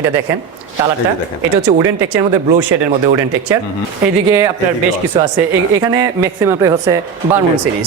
এটা দেখেন কালারটা। এটা হচ্ছে উডেন টেক্সচারের মধ্যে ব্লু শেডের মধ্যে উডেন টেক্সচার এইদিকে আপনার বেশ কিছু আছে। এখানে ম্যাক্সিমাম হচ্ছে বারমুন সিরিজ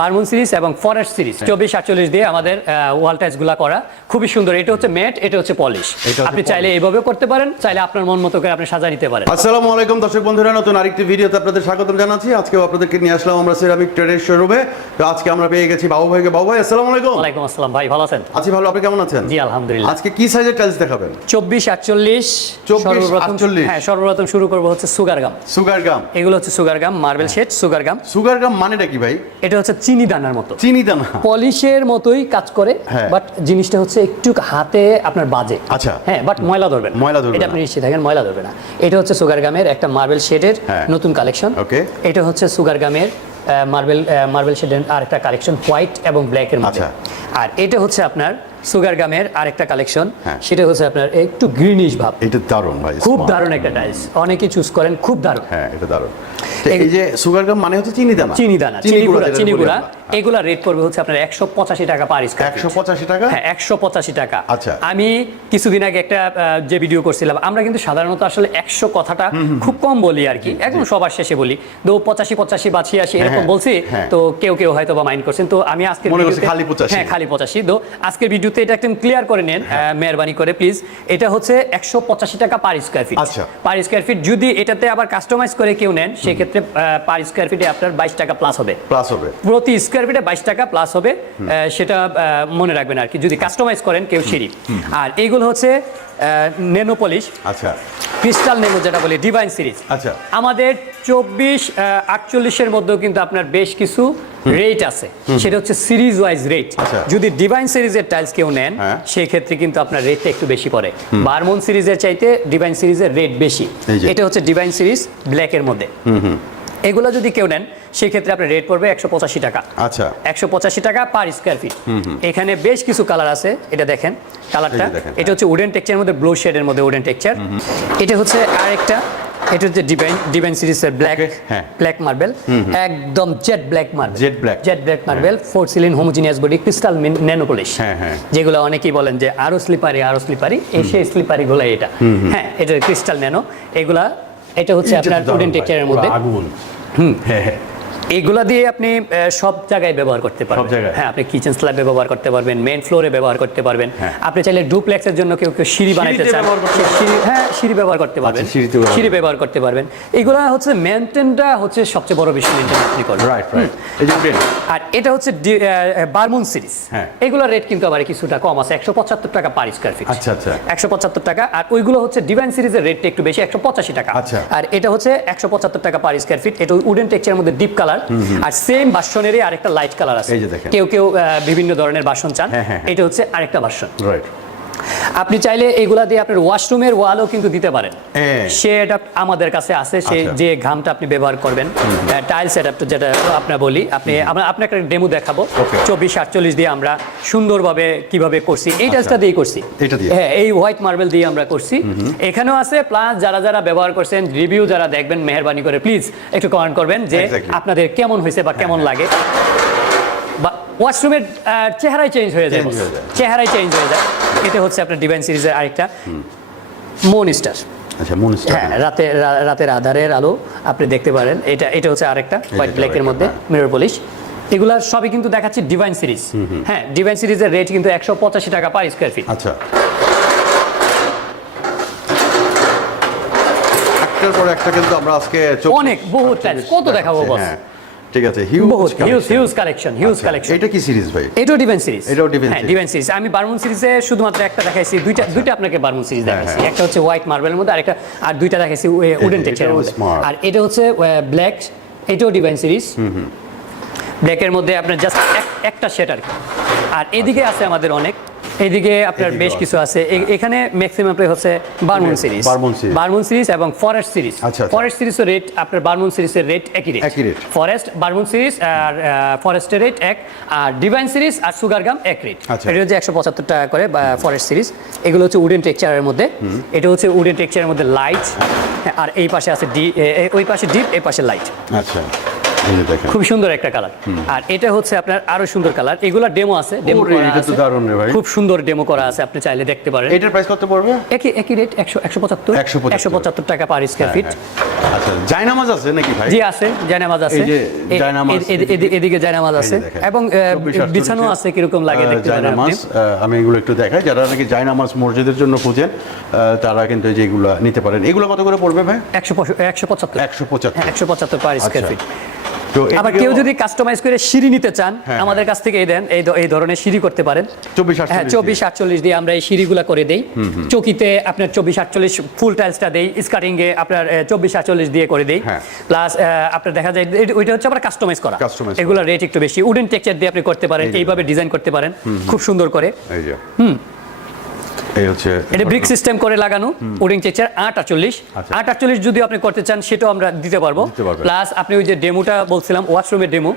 বারমুন সিরিজ এবং ফরেস্ট সিরিজ চব্বিশ আটচল্লিশ দিয়ে আমাদের ওয়াল টাইসগুলা করা। খুবই সুন্দর। এটা হচ্ছে ম্যাট এটা হচ্ছে পলিশ আপনি চাইলে এইভাবে করতে পারেন চাইলে আপনার মন মতো করে আপনি সাজা নিতে পারেন। আসসালামু আলাইকুম দর্শক বন্ধুরা নতুন আরেকটি ভিডিওতে আপনাদের স্বাগতম জানাচ্ছি। আজকেও আপনাদেরকে নিয়ে আসলাম আমরা সিরামিক ট্রেডের শোরুমে তো আজকে আমরা পেয়ে গেছি বাবু ভাইকে। বাবু ভাই আসসালামু আলাইকুম। ওয়ালাইকুম আসসালাম। ভাই ভালো আছেন? আছি ভালো। আপনি কেমন আছেন? জি আলহামদুলিল্লাহ। আজকে কি সাইজের টাইলস দেখাবেন? চব্বিশ আটচল্লিশ 24, সর্বপ্রথম 48 হ্যাঁ সর্বপ্রথম শুরু করব হচ্ছে সুগার গাম। Sugar gum. এগুলো হচ্ছে sugar gum marble shade sugar gum. Sugar gum মানেটা কি ভাই? এটা হচ্ছে চিনি দানার মতো। চিনি দানা। পলিশের মতোই কাজ করে হ্যাঁ। বাট জিনিসটা হচ্ছে একটু হাতে আপনার বাজে। আচ্ছা। হ্যাঁ বাট ময়লা ধরবে না। ময়লা ধরবে এটা আপনি নিশ্চিত থাকেন ময়লা ধরবে না। এটা হচ্ছে সুগার গামের একটা মার্বেল শেডের হ্যাঁ। নতুন কালেকশন। Okay. এটা হচ্ছে সুগার গামের মার্বেল মার্বেল শেডের আর একটা কালেকশন হোয়াইট এবং ব্ল্যাকের মধ্যে। আচ্ছা। আর এটা হচ্ছে আপনার সুগার গামের আরেকটা কালেকশন হ্যাঁ। সেটা হচ্ছে আপনার একটু গ্রিনিশ ভাব এটা দারুণ ভাই খুব। দারুণ একটা টাইলস অনেকে চুজ করেন খুব দারুণ হ্যাঁ এটা দারুণ এই- যে সুগার গাম মানে হচ্ছে চিনি দানা চিনি দানা চিনি গুঁড়া চিনি গুঁড়া। এগুলা রেট পড়বে হচ্ছে আপনার একশো পঁচাশি টাকা পার স্কোয়ার একশো পঁচাশি টাকা? হ্যাঁ একশো পঁচাশি টাকা। আচ্ছা। আমি কিছুদিন আগে একটা যে ভিডিও করছিলাম আমরা কিন্তু সাধারণত আসলে একশো কথাটা খুব কম বলি আর কি। একদম সবার শেষে বলি। তো পঁচাশি পঁচাশি বা ছিয়াশি এরকম হ্যাঁ, বলছি হ্যাঁ। তো কেউ কেউ হয়তো বা মাইন্ড করছেন। তো আমি আজকে খালি 85 হ্যাঁ খালি পঁচাশি। তো আজকের ভিডিওতে এটা একদম ক্লিয়ার করে নেন হ্যাঁ। মেহরবানি করে প্লিজ এটা হচ্ছে একশো পঁচাশি টাকা পার স্কোয়ার ফিট আচ্ছা। পার স্কোয়ার ফিট যদি এটাতে আবার কাস্টমাইজ করে কেউ নেন সেক্ষেত্রে পার স্কোয়ার ফিটে আপনার বাইশ টাকা প্লাস হবে। প্লাস হবে। প্রতি স্কোয়ার ফিটে বাইশ টাকা প্লাস হবে সেটা মনে রাখবেন আর কি। যদি কাস্টমাইজ করেন কেউ সিঁড়ি। আর এইগুলো হচ্ছে নেনো পলিশ আচ্ছা। ক্রিস্টাল যেটা বলি ডিভাইন সিরিজ আচ্ছা। আমাদের চব্বিশ আটচল্লিশের মধ্যেও কিন্তু আপনার বেশ কিছু রেট আছে। সেটা হচ্ছে সিরিজ ওয়াইজ রেট আচ্ছা। যদি ডিভাইন সিরিজের টাইলস কেউ নেন হ্যাঁ। সেই ক্ষেত্রে কিন্তু আপনার রেটটা একটু বেশি পড়ে। বারমন সিরিজের চাইতে ডিভাইন সিরিজের রেট বেশি। এটা হচ্ছে ডিভাইন সিরিজ ব্ল্যাকের মধ্যে। এগুলো যদি কেউ নেন সেক্ষেত্রে আপনার রেট পড়বে একশো পঁচাশি টাকা। আচ্ছা। একশো পঁচাশি টাকা পার স্কোয়ার ফিট এখানে বেশ কিছু কালার আছে এটা দেখেন কালারটা এটা হচ্ছে উডেন টেক্সচারের মধ্যে ব্লু শেডের মধ্যে উডেন টেক্সচার এটা হচ্ছে আরেকটা এটা হচ্ছে ডিভাইন ডিভাইন সিরিজের ব্ল্যাক হ্যাঁ। ব্ল্যাক মার্বেল একদম jet black marble Jet black। Jet black marble four সিলিন homogeneous body crystal nano polish হ্যাঁ, হ্যাঁ। যেগুলো অনেকেই বলেন যে আরও স্লিপারি আরও স্লিপারি এই স্লিপারি গুলো এটা। হ্যাঁ এটা ক্রিস্টাল ন্যানো এগুলা এটা হচ্ছে আপনার উডেন টেক্সচারের মধ্যে। আগুন হ্যাঁ হ্যাঁ এগুলা দিয়ে আপনি সব জায়গায় ব্যবহার করতে পারবেন। জায়গায়? হ্যাঁ আপনি কিচেন স্ল্যাবে ব্যবহার করতে পারবেন মেইন ফ্লোরে ব্যবহার করতে পারবেন। হ্যাঁ। আপনি চাইলে ডুপ্লেক্সের জন্য কেউ কেউ সিঁড়ি বানাইতে চান। সিঁড়ি হ্যাঁ সিঁড়ি ব্যবহার করতে পারবেন। আচ্ছা, সিঁড়ি ব্যবহার করতে পারবেন। এগুলা হচ্ছে মেনটেনটা হচ্ছে সবচেয়ে বড় বিষয় মেনটেন আপনি করবেন। রাইট রাইট আর এটা হচ্ছে বারমুন সিরিজ। হ্যাঁ। এগুলোর রেট কিন্তু আবার কিছুটা কম আছে একশো পঁচাত্তর টাকা পার স্কোয়ার ফিট আচ্ছা, আচ্ছা। একশো পঁচাত্তর টাকা। আর ওইগুলো হচ্ছে ডিভাইন সিরিজের রেটটা একটু বেশি একশো পঁচাশি টাকা। আচ্ছা। আর এটা হচ্ছে একশো পঁচাত্তর টাকা পার স্কোয়ার ফিট এটা উডেন টেক্সচারের মধ্যে ডিপ কালার আর সেম বাসনেরই আরেকটা লাইট কালার আছে। এই যে কেউ কেউ বিভিন্ন ধরনের বাসন চান। হ্যাঁ, হ্যাঁ, হ্যাঁ। এটা হচ্ছে আরেকটা বাসন। রাইট আপনি চাইলে এগুলা দিয়ে আপনার ওয়াশরুমের ওয়ালও কিন্তু দিতে পারেন। হ্যাঁ। সে এটা আমাদের কাছে আছে সে আচ্ছা। যে ঘামটা আপনি ব্যবহার করবেন টাইলস অ্যাডাপ্টার যেটা আপনার বলি আপনি আমরা আপনাকে একটা ডেমো দেখাবো. চব্বিশ আটচল্লিশ দিয়ে আমরা সুন্দরভাবে কীভাবে করছি এই টাইলসটা দিয়ে করছি। এটা দিয়ে? হ্যাঁ এই হোয়াইট মার্বেল দিয়ে আমরা করছি। এখানেও আছে প্লাস যারা যারা ব্যবহার করছেন রিভিউ যারা দেখবেন মেহরবানি করে প্লিজ একটু কমেন্ট করবেন যে আপনাদের কেমন হয়েছে বা কেমন লাগে। বা ওয়াশরুমের চেহারাই চেঞ্জ হয়ে যায় হয়ে চেহারাই চেঞ্জ হয়ে যায়। এটা হচ্ছে আপনার ডিভাইন সিরিজের আরেকটা। মুন স্টার আচ্ছা মনস্টার হ্যাঁ রাতে রাতের আধারের আলো আপনি দেখতে পারেন। এটা এটা হচ্ছে আরেকটা হোয়াইট ব্ল্যাকের মধ্যে হ্যাঁ। মিরর পলিশ এগুলা সবই কিন্তু দেখাচ্ছি ডিভাইন সিরিজ হ্যাঁ ডিভাইন সিরিজের রেট কিন্তু একশো পঁচাশি টাকা পার স্কোয়ার ফিট আচ্ছা। একটার পর একটা কিন্তু আমরা আজকে অনেক, বহুত আটচল্লিশ কত দেখাবো? হ্যাঁ। ঠিক আছে huge huge huge collection huge collection এটা কি সিরিজ ভাই? এটাও ডিভাইন সিরিজ এটাও divine হ্যাঁ series। সিরিজ আমি বারমুন সিরিজে শুধুমাত্র একটা দেখাইছি দুইটা দুইটা আপনাকে বারমুন সিরিজ হ্যাঁ, দেখাইছি। হ্যাঁ। একটা হচ্ছে হোয়াইট মার্বেলের মধ্যে আরেকটা আর দুইটা দেখাইছি উডেন টেক্সচারের মধ্যে। আর এটা হচ্ছে ব্ল্যাক এটাও ডিভাইন সিরিজ ব্ল্যাকের মধ্যে আপনার জাস্ট একটা সেট আর কি। আর এদিকে আছে আমাদের অনেক। এদিকে আপনার বেশ কিছু আছে। এখানে ম্যাক্সিমাম হচ্ছে বারমুন সিরিজ বারমুন সিরিজ এবং ফরেস্ট সিরিজ। ফরেস্ট সিরিজের রেট আপনার বারমুন সিরিজের রেট একই রেট। ফরেস্ট বারমুন সিরিজ আর ফরেস্টের রেট এক আর ডিভাইন সিরিজ আর সুগার গাম এক রেট আচ্ছা। এটা হচ্ছে একশো পঁচাত্তর টাকা করে ফরেস্ট সিরিজ এগুলো হচ্ছে উডেন টেক্সচারের মধ্যে। এটা হচ্ছে উডেন টেক্সচারের মধ্যে লাইট আর এই পাশে আছে ডি ওই পাশে ডিপ এই পাশে লাইট আচ্ছা। খুব সুন্দর একটা কালার আর এটা হচ্ছে আপনার আরও সুন্দর কালার এগুলা ডেমো আছে ডেমো এটা তো দারুণ রে ভাই। খুব সুন্দর ডেমো করা আছে আপনি চাইলে দেখতে পারেন। এটার প্রাইস কত পড়বে? একই একই রেট একশো 175 টাকা পার স্কোয়ার ফিট আচ্ছা জায়নামাজ আছে নাকি ভাই? জি আছে জায়নামাজ আছে। এই যে এ- জায়নামাজ, এ- এ- এ- এদিকে। জায়নামাজ আছে এই যে দেখেন। এবং আহ, 24 48 বিছানো আছে কীরকম লাগে আহ, দেখতে জায়নামাজ আমি এগুলো একটু দেখাই। যারা নাকি জায়নামাজ মসজিদের জন্য খুঁজেন তারা কিন্তু নিতে পারেন। এগুলো কত করে পড়বে ভাই? একশো পঁয়ষ- একশো পঁচাত্তর। একশো পঁচাত্তর। হ্যাঁ, একশো পঁচাত্তর পার স্কোয়ার। ফিট তো আবার কেউ যদি কাস্টমাইজ করে সিঁড়ি নিতে চান হ্যাঁ, আমাদের কাছ থেকে এই দেন এই এই ধরনের সিঁড়ি করতে পারেন। হ্যাঁ চব্বিশ আটচল্লিশ দিয়ে আমরা এই সিঁড়িগুলো করে দেই। চকিতে আপনার চব্বিশ আটচল্লিশ ফুল টাইলসটা দেই স্কার্টিং এ আপনার চব্বিশ আটচল্লিশ দিয়ে করে দেই। হ্যাঁ। প্লাস আপনার দেখা যায় ওইটা হচ্ছে আবার কাস্টমাইজ করা। এগুলো রেট একটু বেশি। উডেন টেক্সচার দিয়ে আপনি করতে পারেন এই এইভাবে ডিজাইন করতে পারেন। খুব সুন্দর করে। যে। এই হচ্ছে এটা ব্রিক সিস্টেম করে লাগানো উডিং আট আটচল্লিশ। আচ্ছা। আট আটচল্লিশ যদি আপনি করতে চান সেটাও আমরা দিতে পারব। প্লাস আপনি ওই যে ডেমোটা বলছিলাম ওয়াশরুমের ডেমো।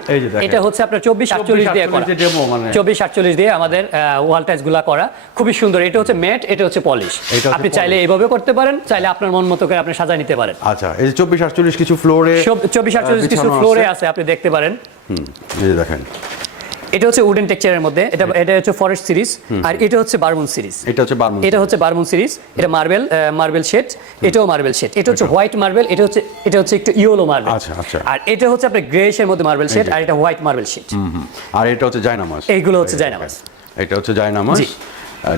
এটা হচ্ছে আপনার চব্বিশ আটচল্লিশ দিয়ে করা। 48 যে demo মানে- চব্বিশ আটচল্লিশ দিয়ে আমাদের ওয়াল টাইলসগুলা করা। খুবই সুন্দর। এটা হচ্ছে ম্যাট এটা হচ্ছে পলিশ আপনি চাইলে এইভাবে করতে পারেন চাইলে আপনার মন মতো করে আপনি সাজা নিতে পারেন। আচ্ছা এই যে চব্বিশ আটচল্লিশ কিছু ফ্লোরে চব্বিশ আটচল্লিশ কিছু ফ্লোরে আছে। আপনি দেখতে পারেন। এই দেখেন। এটা হচ্ছে উডেন টেক্সচারের মধ্যে এটা এটা হচ্ছে ফরেস্ট সিরিজ আর এটা হচ্ছে বারমুন সিরিজ এটা হচ্ছে বার্মুন এটা হচ্ছে বারমুন সিরিজ এটা মার্বেল মার্বেল শেড এটাও মার্বেল শেড এটা হচ্ছে হোয়াইট মার্বেল এটা হচ্ছে এটা হচ্ছে একটু ইয়েলো মার্বেল আচ্ছা, আচ্ছা। আর এটা হচ্ছে আপনার গ্রেশের মধ্যে মার্বেল শেড আর এটা হোয়াইট মার্বেল শেড আর এটা হচ্ছে জায়নামাজ এইগুলো হচ্ছে জায়নামাজ এটা হচ্ছে জায়নামাজ জি।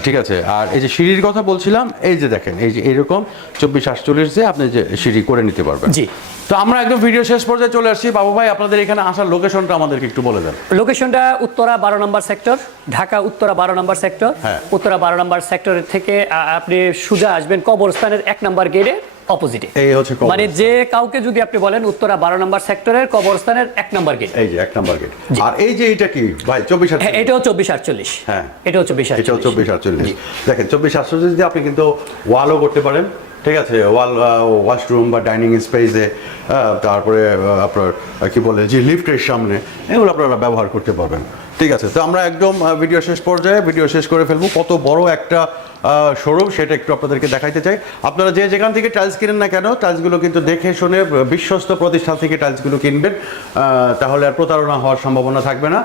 ঠিক আছে। আর এই যে সিঁড়ির কথা বলছিলাম এই যে দেখেন এই যে এরকম চব্বিশ আটচল্লিশ দিয়ে আপনি যে সিঁড়ি করে নিতে পারবেন। জি। তো আমরা একদম ভিডিও শেষ পর্যায়ে চলে আসছি। বাবু ভাই আপনাদের এখানে আসার লোকেশনটা আমাদেরকে একটু বলে দেন। লোকেশনটা উত্তরা বারো নম্বর সেক্টর ঢাকা উত্তরা বারো নম্বর সেক্টর হ্যাঁ। উত্তরা বারো নম্বর সেক্টর থেকে আপনি সোজা আসবেন কবরস্থানের এক নম্বর গেটে অপোজিটে এই হচ্ছে মানে যে কাউকে যদি আপনি বলেন উত্তরা বারো নম্বর সেক্টরের কবরস্থানের এক নম্বর গেট এই যে এক নাম্বার গেট আর এই যে এটা কি? ভাই চব্বিশ হ্যাঁ এটাও চব্বিশ আটচল্লিশ। হ্যাঁ। এটাও চব্বিশ এটাও চব্বিশ আটচল্লিশ। দেখেন চব্বিশ আটচল্লিশ দিয়ে আপনি কিন্তু ওয়ালও করতে পারেন ঠিক আছে ওয়াল ওয়াশরুম বা ডাইনিং স্পেসে তারপরে আপনার কি বলে, যে লিফটের সামনে, এগুলো আপনারা ব্যবহার করতে পারবেন। ঠিক আছে, তো আমরা একদম ভিডিও শেষ পর্যায়ে ভিডিও শেষ করে ফেলব। কত বড় একটা শোরুম সেটা একটু আপনাদেরকে দেখাইতে চাই। আপনারা যে যেখান থেকে টাইলস কিনেন না কেন টাইলসগুলো কিন্তু দেখে শুনে বিশ্বস্ত প্রতিষ্ঠান থেকে টাইলসগুলো কিনবেন। তাহলে আর প্রতারণা হওয়ার সম্ভাবনা থাকবে না।